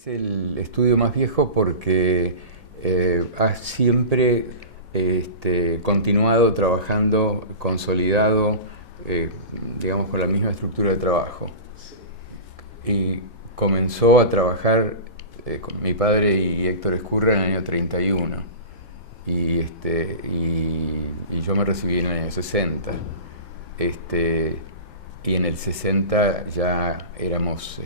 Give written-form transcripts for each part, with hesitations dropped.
Es el estudio más viejo porque ha siempre continuado trabajando, consolidado, digamos, con la misma estructura de trabajo. Y comenzó a trabajar con mi padre y Héctor Escurra en el año 31. Y yo me recibí en el año 60. Este, y en el 60 ya éramos,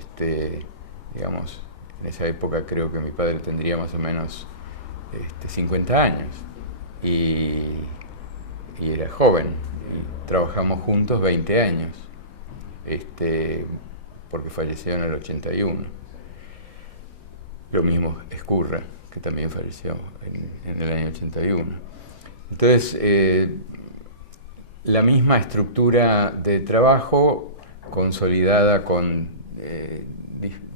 digamos, en esa época creo que mi padre tendría más o menos 50 años y, y era joven. Y trabajamos juntos 20 años, porque falleció en el 81. Lo mismo Escurra, que también falleció en el año 81. Entonces, la misma estructura de trabajo consolidada con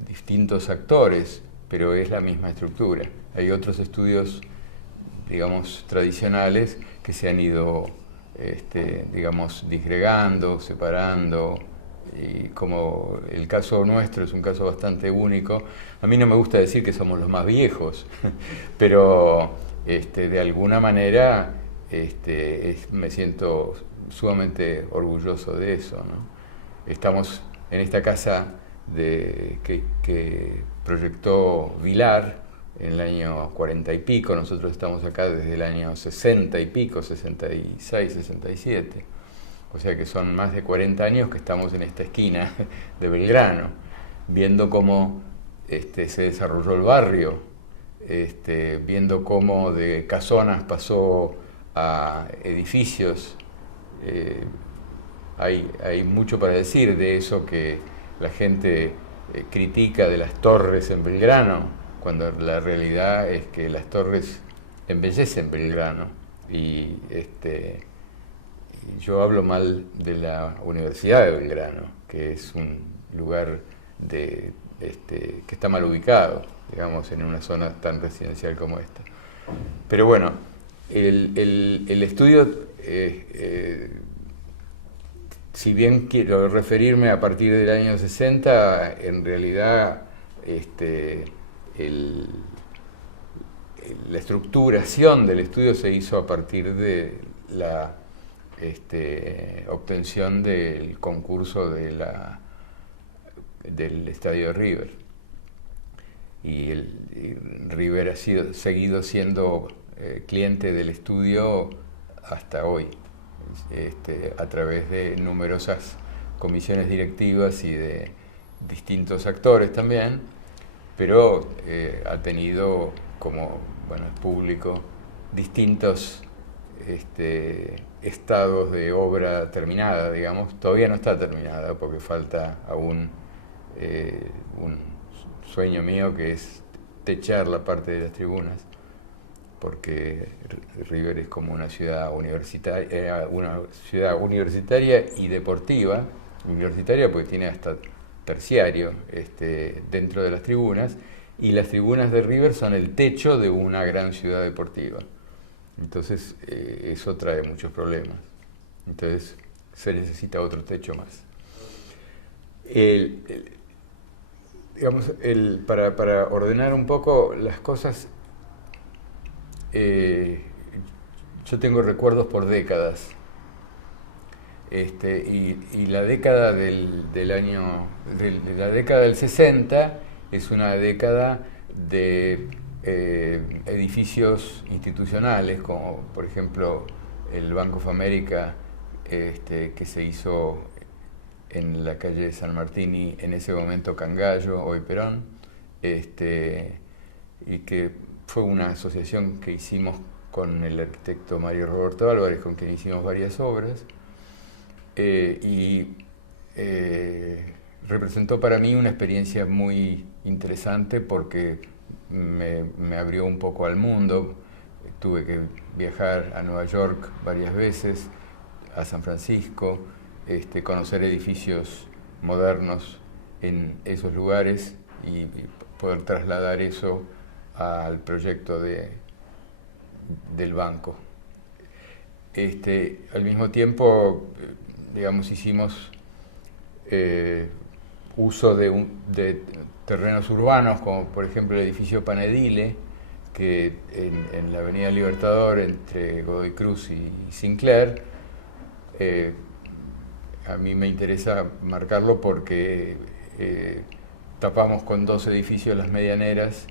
distintos actores, pero es la misma estructura. Hay otros estudios, digamos, tradicionales que se han ido, digamos, disgregando, separando, y como el caso nuestro es un caso bastante único. A mí no me gusta decir que somos los más viejos, pero de alguna manera me siento sumamente orgulloso de eso, ¿no? Estamos en esta casa que proyectó Vilar en el año 40 y pico, nosotros estamos acá desde el año 60 y pico, 66, 67. O sea que son más de 40 años que estamos en esta esquina de Belgrano, viendo cómo se desarrolló el barrio, viendo cómo de casonas pasó a edificios. Hay mucho para decir de eso que la gente critica de las torres en Belgrano, cuando la realidad es que las torres embellecen Belgrano. Y yo hablo mal de la Universidad de Belgrano, que es un lugar que está mal ubicado, digamos, en una zona tan residencial como esta. Pero bueno, el estudio, si bien quiero referirme a partir del año 60, en realidad la estructuración del estudio se hizo a partir de la obtención del concurso del estadio de River. Y River ha seguido siendo cliente del estudio hasta hoy, a través de numerosas comisiones directivas y de distintos actores también, pero ha tenido como, bueno, el público, distintos estados de obra terminada, digamos. Todavía no está terminada porque falta aún un sueño mío, que es techar la parte de las tribunas, porque River es como una ciudad universitaria y deportiva. Universitaria porque tiene hasta terciario dentro de las tribunas, y las tribunas de River son el techo de una gran ciudad deportiva. Entonces eso trae muchos problemas. Entonces se necesita otro techo más. Digamos, para ordenar un poco las cosas, yo tengo recuerdos por décadas. Y la década la década del 60 es una década de edificios institucionales, como por ejemplo el Bank of America, que se hizo en la calle San Martín y en ese momento Cangallo, hoy Perón, y que fue una asociación que hicimos con el arquitecto Mario Roberto Álvarez, con quien hicimos varias obras, y representó para mí una experiencia muy interesante porque me abrió un poco al mundo. Tuve que viajar a Nueva York varias veces, a San Francisco, conocer edificios modernos en esos lugares y poder trasladar eso al proyecto del banco. Al mismo tiempo, digamos, hicimos uso de terrenos urbanos, como por ejemplo el edificio Panedile, que en la Avenida Libertador, entre Godoy Cruz y Sinclair. A mí me interesa marcarlo porque tapamos con 2 edificios las medianeras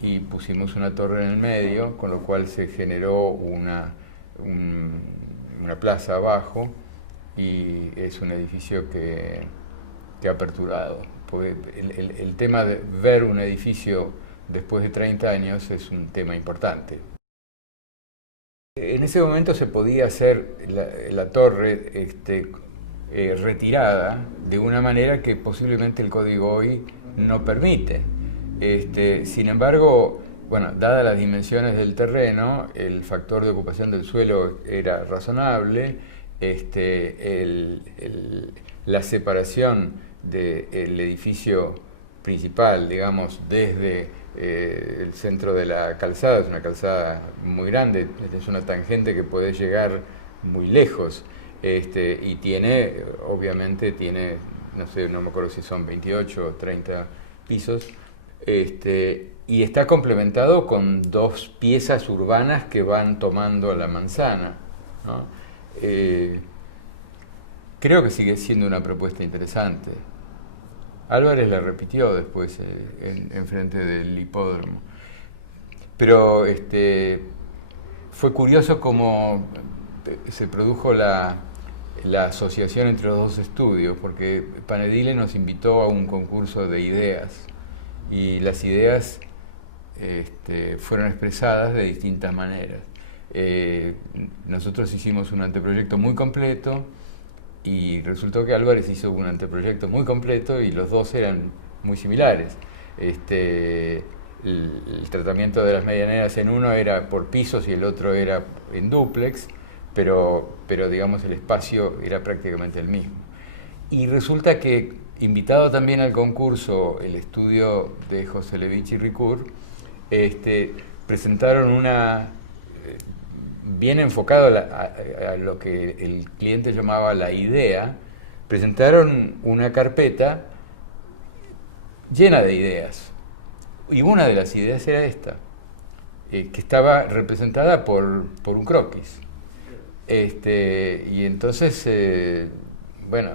y pusimos una torre en el medio, con lo cual se generó una plaza abajo, y es un edificio que ha perdurado. Porque el tema de ver un edificio después de 30 años es un tema importante. En ese momento se podía hacer la torre retirada de una manera que posiblemente el código hoy no permite. Sin embargo, bueno, dadas las dimensiones del terreno, el factor de ocupación del suelo era razonable, la separación del edificio principal, digamos, desde el centro de la calzada, es una calzada muy grande, es una tangente que puede llegar muy lejos, y tiene, obviamente tiene, no sé, no me acuerdo si son 28 o 30 pisos, y está complementado con 2 piezas urbanas que van tomando la manzana, ¿no? Creo que sigue siendo una propuesta interesante. Álvarez la repitió después en frente del hipódromo. Pero fue curioso cómo se produjo la asociación entre los 2 estudios, porque Panedile nos invitó a un concurso de ideas, y las ideas fueron expresadas de distintas maneras. Nosotros hicimos un anteproyecto muy completo, y resultó que Álvarez hizo un anteproyecto muy completo, y los 2 eran muy similares. El tratamiento de las medianeras en uno era por pisos y el otro era en dúplex, pero digamos el espacio era prácticamente el mismo. Y resulta que, invitado también al concurso el estudio de José Levich y Ricoeur, presentaron bien enfocado a lo que el cliente llamaba la idea, presentaron una carpeta llena de ideas. Y una de las ideas era esta, que estaba representada por un croquis. Y entonces, bueno,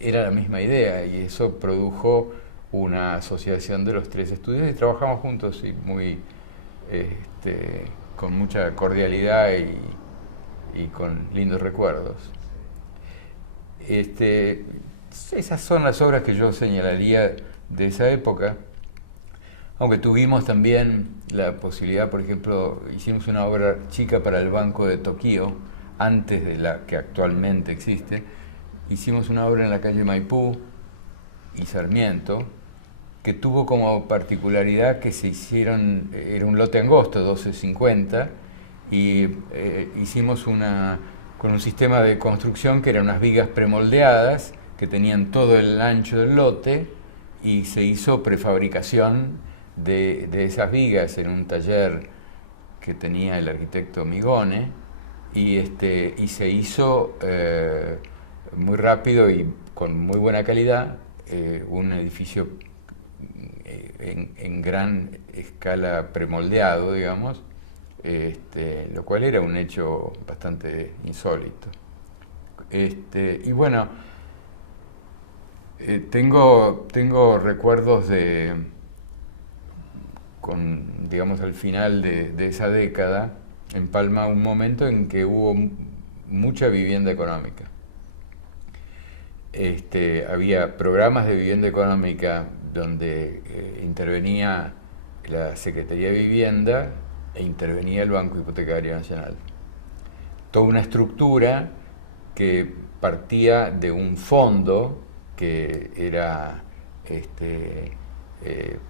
era la misma idea, y eso produjo una asociación de los 3 estudios, y trabajamos juntos y con mucha cordialidad y con lindos recuerdos. Esas son las obras que yo señalaría de esa época, aunque tuvimos también la posibilidad, por ejemplo, hicimos una obra chica para el Banco de Tokio, antes de la que actualmente existe. Hicimos una obra en la calle Maipú y Sarmiento, que tuvo como particularidad que se hicieron, era un lote angosto, 1250, y hicimos con un sistema de construcción que eran unas vigas premoldeadas, que tenían todo el ancho del lote, y se hizo prefabricación de esas vigas en un taller que tenía el arquitecto Migone, y se hizo muy rápido y con muy buena calidad un edificio en gran escala premoldeado, digamos, lo cual era un hecho bastante insólito. Y bueno, tengo recuerdos digamos, al final de esa década, en Palma, un momento en que hubo mucha vivienda económica. Había programas de vivienda económica donde intervenía la Secretaría de Vivienda e intervenía el Banco Hipotecario Nacional. Toda una estructura que partía de un fondo que era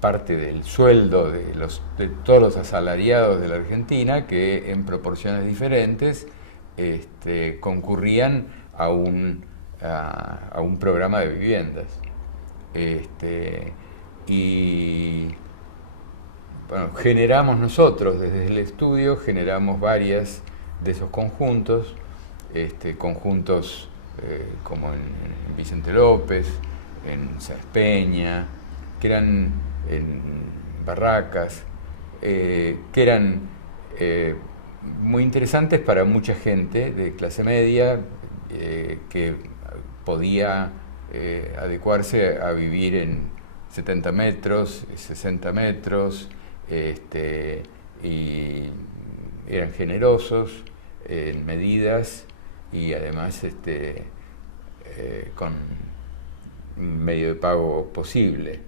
parte del sueldo de todos los asalariados de la Argentina, que en proporciones diferentes concurrían a un programa de viviendas. Y bueno, generamos nosotros, desde el estudio, generamos varias de esos conjuntos, como en Vicente López, en Sáenz Peña, que eran en barracas, que eran muy interesantes para mucha gente de clase media que podía adecuarse a vivir en 70 metros, 60 metros, y eran generosos en medidas y además con un medio de pago posible.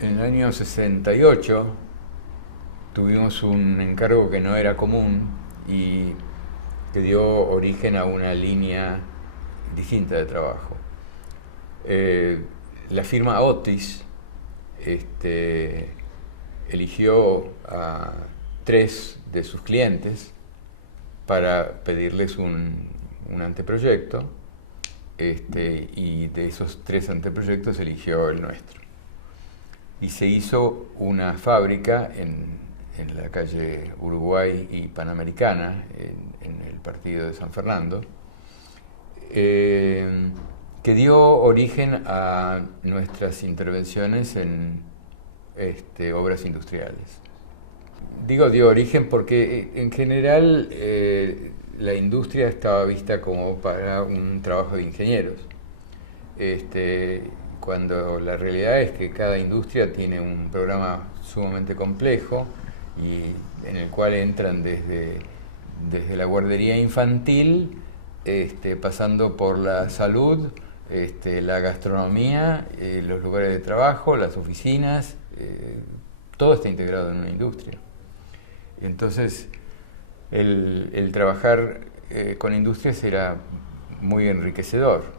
En el año 68 tuvimos un encargo que no era común y que dio origen a una línea distinta de trabajo. La firma Otis eligió a 3 de sus clientes para pedirles un anteproyecto, y de esos 3 anteproyectos eligió el nuestro. Y se hizo una fábrica en la calle Uruguay y Panamericana, en el partido de San Fernando, que dio origen a nuestras intervenciones en obras industriales. Digo dio origen porque en general la industria estaba vista como para un trabajo de ingenieros, cuando la realidad es que cada industria tiene un programa sumamente complejo y en el cual entran desde la guardería infantil, pasando por la salud, la gastronomía, los lugares de trabajo, las oficinas, todo está integrado en una industria. Entonces, el trabajar con industrias era muy enriquecedor.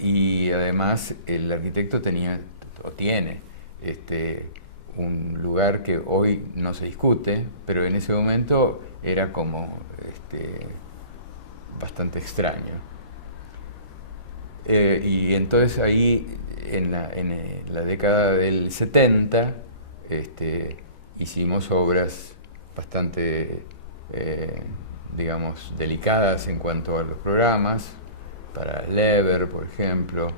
Y además el arquitecto tenía, o tiene, un lugar que hoy no se discute, pero en ese momento era como bastante extraño. Y entonces ahí, en la década del 70, hicimos obras bastante, digamos, delicadas en cuanto a los programas, para Lever, por ejemplo,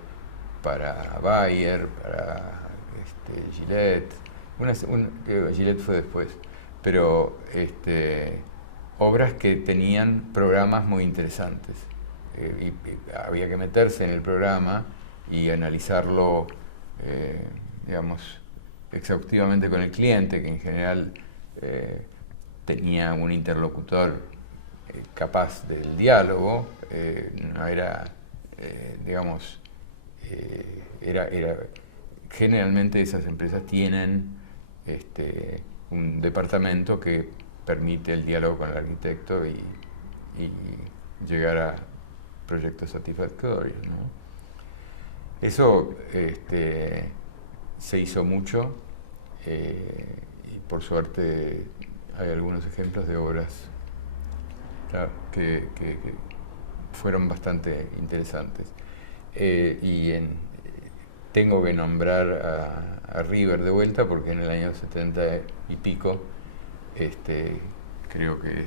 para Bayer, para Gillette. Gillette fue después, pero obras que tenían programas muy interesantes. Y había que meterse en el programa y analizarlo, digamos, exhaustivamente con el cliente, que en general tenía un interlocutor capaz del diálogo, no era, digamos, generalmente esas empresas tienen un departamento que permite el diálogo con el arquitecto y llegar a proyectos satisfactorios, ¿no? Eso se hizo mucho, y por suerte hay algunos ejemplos de obras, claro, que fueron bastante interesantes. Tengo que nombrar a River de vuelta porque en el año 70 y pico, creo que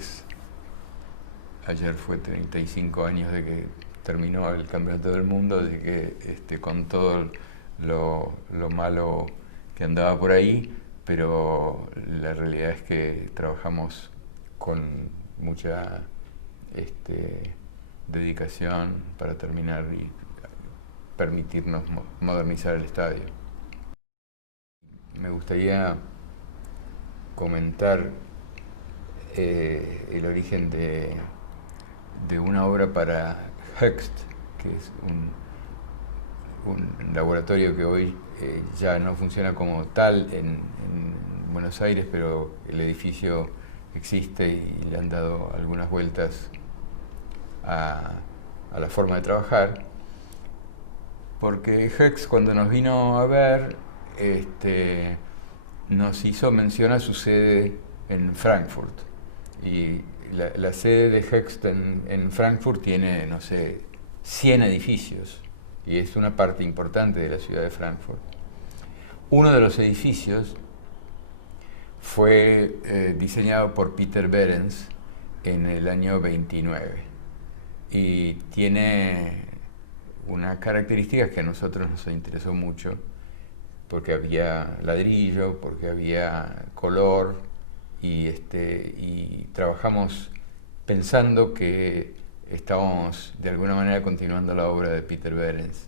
ayer fue 35 años de que terminó el Campeonato del Mundo, de que con todo lo malo que andaba por ahí, pero la realidad es que trabajamos con mucha dedicación para terminar y permitirnos modernizar el estadio. Me gustaría comentar el origen de una obra para Hext, que es un laboratorio que hoy ya no funciona como tal en Buenos Aires, pero el edificio existe y le han dado algunas vueltas a la forma de trabajar, porque Hext, cuando nos vino a ver, nos hizo mención a su sede en Frankfurt, y la sede de Hext en Frankfurt tiene, no sé, 100 edificios, y es una parte importante de la ciudad de Frankfurt. Uno de los edificios fue diseñado por Peter Behrens en el año 29 y tiene una característica que a nosotros nos interesó mucho, porque había ladrillo, porque había color, y trabajamos pensando que estábamos de alguna manera continuando la obra de Peter Behrens.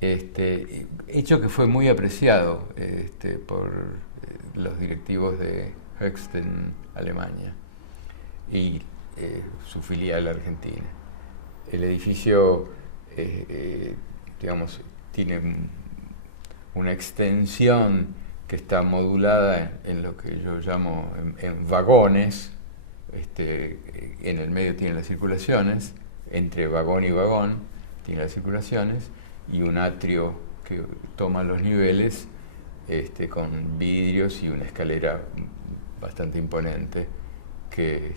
Hecho que fue muy apreciado por los directivos de Hoechst en Alemania y su filial argentina. El edificio, digamos, tiene una extensión que está modulada en lo que yo llamo en vagones. En el medio tiene las circulaciones, entre vagón y vagón tiene las circulaciones, y un atrio que toma los niveles con vidrios y una escalera bastante imponente que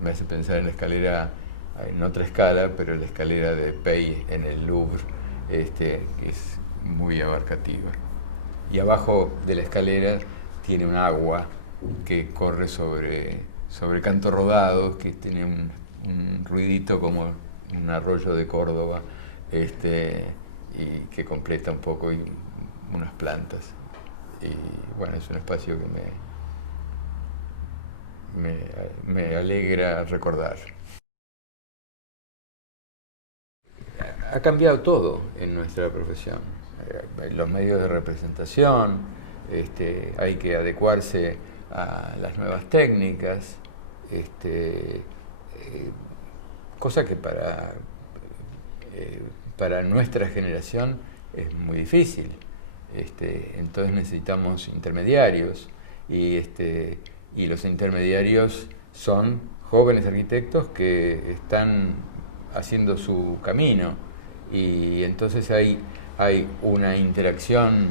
me hace pensar en la escalera en otra escala, pero la escalera de Pey en el Louvre, que es muy abarcativa. Y abajo de la escalera tiene un agua que corre sobre cantos rodados, que tiene un ruidito como un arroyo de Córdoba, y que completa un poco, y unas plantas. Y bueno, es un espacio que me alegra recordar. Ha cambiado todo en nuestra profesión. Los medios de representación, hay que adecuarse a las nuevas técnicas, cosa que para nuestra generación es muy difícil. Entonces necesitamos intermediarios, y los intermediarios son jóvenes arquitectos que están haciendo su camino, y entonces hay una interacción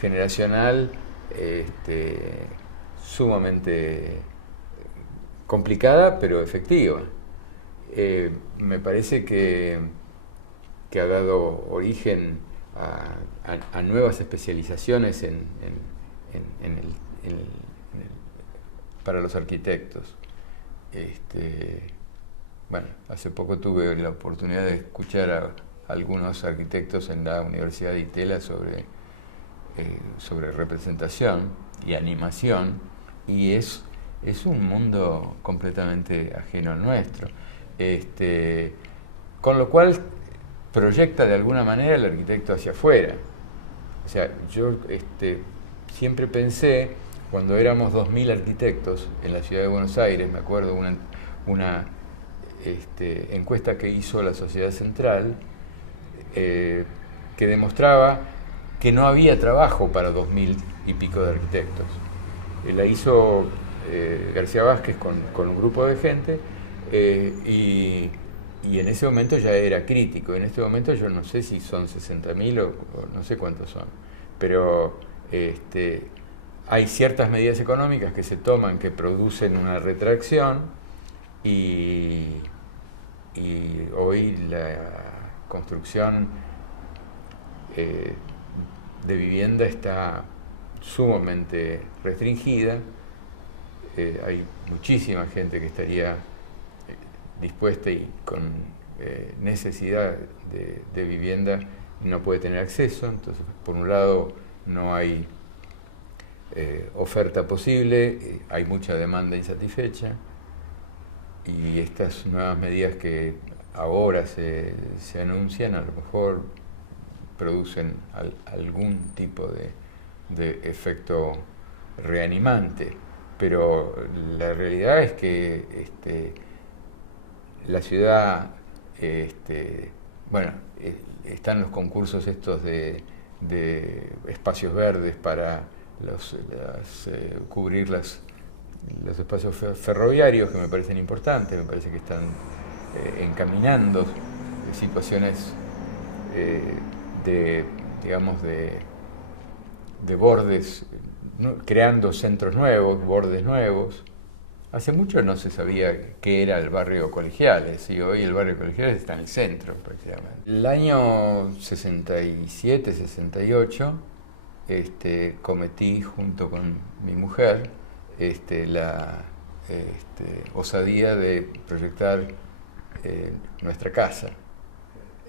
generacional sumamente complicada pero efectiva. Me parece que ha dado origen a nuevas especializaciones para los arquitectos. Bueno, hace poco tuve la oportunidad de escuchar a algunos arquitectos en la Universidad de Itela sobre representación y animación, y es un mundo completamente ajeno al nuestro. Con lo cual proyecta de alguna manera el arquitecto hacia afuera. O sea, yo siempre pensé, cuando éramos 2000 arquitectos en la ciudad de Buenos Aires, me acuerdo una encuesta que hizo la Sociedad Central, que demostraba que no había trabajo para 2000 y pico de arquitectos. La hizo García Vázquez con un grupo de gente, y en ese momento ya era crítico. En este momento yo no sé si son 60.000 o no sé cuántos son, pero hay ciertas medidas económicas que se toman que producen una retracción, y hoy la construcción de vivienda está sumamente restringida. Hay muchísima gente que estaría dispuesta y con necesidad de vivienda y no puede tener acceso. Entonces, por un lado, no hay oferta posible, hay mucha demanda insatisfecha, y estas nuevas medidas que ahora se anuncian a lo mejor producen algún tipo de efecto reanimante, pero la realidad es que la ciudad, bueno, están los concursos estos de espacios verdes para cubrir los espacios ferroviarios, que me parecen importantes. Me parece que están encaminando situaciones digamos, de bordes, ¿no? Creando centros nuevos, bordes nuevos. Hace mucho no se sabía qué era el barrio Colegiales, y hoy el barrio Colegiales está en el centro prácticamente. El año 67, 68, cometí junto con mi mujer la osadía de proyectar nuestra casa.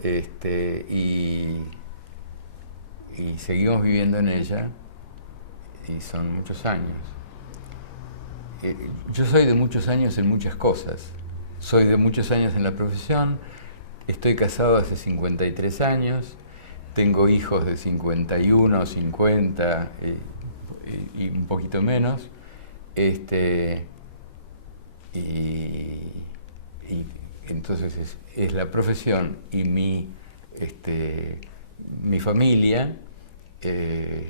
Y y seguimos viviendo en ella, y son muchos años. Yo soy de muchos años en muchas cosas. Soy de muchos años en la profesión, estoy casado hace 53 años, tengo hijos de 51, 50 y un poquito menos. Y entonces es la profesión y mi familia, es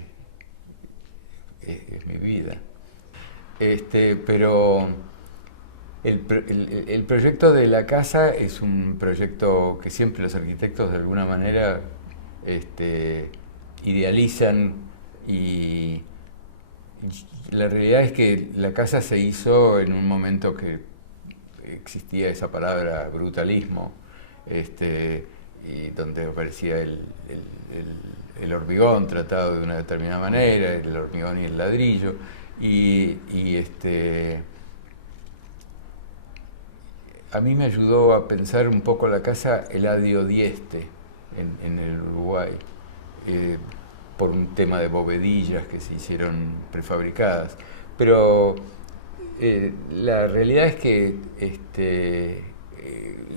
mi vida. Pero el proyecto de la casa es un proyecto que siempre los arquitectos de alguna manera idealizan, y la realidad es que la casa se hizo en un momento que existía esa palabra brutalismo, y donde aparecía el hormigón tratado de una determinada manera, el hormigón y el ladrillo, a mí me ayudó a pensar un poco la casa Eladio Dieste en el Uruguay, por un tema de bovedillas que se hicieron prefabricadas. Pero la realidad es que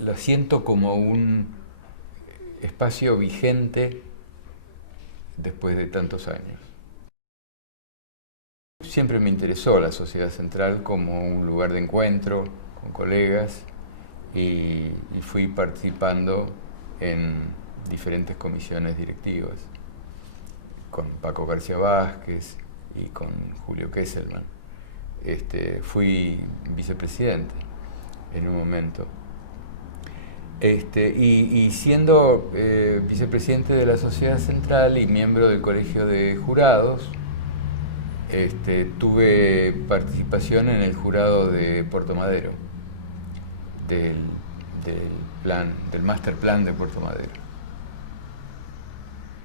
lo siento como un espacio vigente después de tantos años. Siempre me interesó la Sociedad Central como un lugar de encuentro con colegas, y fui participando en diferentes comisiones directivas, con Paco García Vázquez y con Julio Kesselman. Fui vicepresidente en un momento. Y siendo vicepresidente de la Sociedad Central y miembro del Colegio de Jurados, tuve participación en el jurado de Puerto Madero, del Master Plan de Puerto Madero.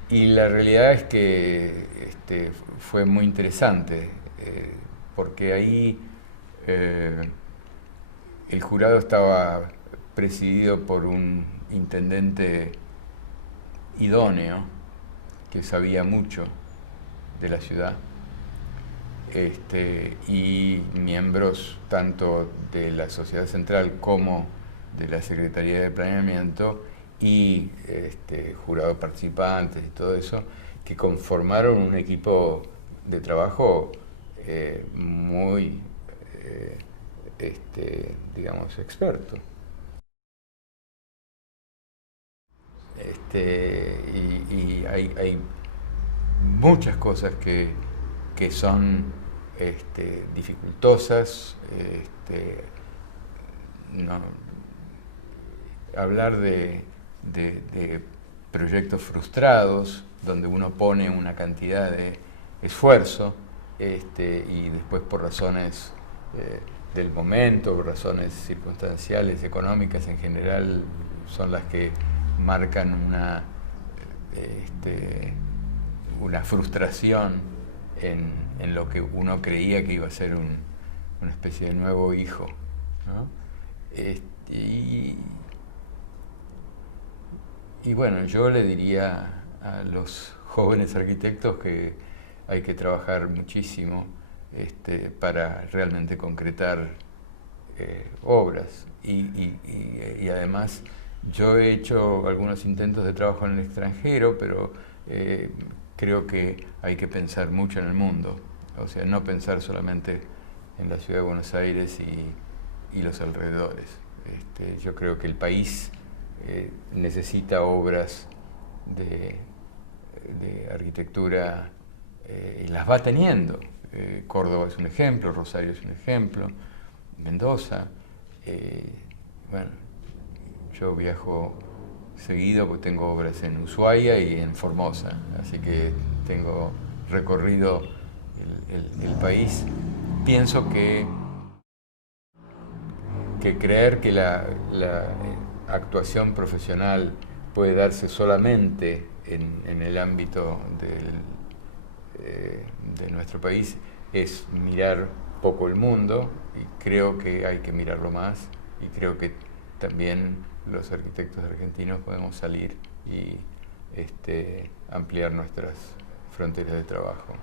Y la realidad es que fue muy interesante, porque ahí el jurado estaba presidido por un intendente idóneo que sabía mucho de la ciudad, y miembros tanto de la Sociedad Central como de la Secretaría de Planeamiento y jurados participantes y todo eso, que conformaron un equipo de trabajo muy, digamos, experto. Y hay muchas cosas que son dificultosas. No, hablar de proyectos frustrados, donde uno pone una cantidad de esfuerzo, y después por razones del momento, por razones circunstanciales, económicas en general, son las que marcan una frustración en lo que uno creía que iba a ser una especie de nuevo hijo, ¿no? Y bueno, yo le diría a los jóvenes arquitectos que hay que trabajar muchísimo para realmente concretar obras. Y además, yo he hecho algunos intentos de trabajo en el extranjero, pero creo que hay que pensar mucho en el mundo. O sea, no pensar solamente en la ciudad de Buenos Aires y los alrededores. Yo creo que el país necesita obras de arquitectura, y las va teniendo. Córdoba es un ejemplo, Rosario es un ejemplo, Mendoza. Bueno, yo viajo seguido porque tengo obras en Ushuaia y en Formosa, así que tengo recorrido el país. Pienso que creer que la actuación profesional puede darse solamente en el ámbito de nuestro país es mirar poco el mundo, y creo que hay que mirarlo más, y creo que también los arquitectos argentinos podemos salir y ampliar nuestras fronteras de trabajo.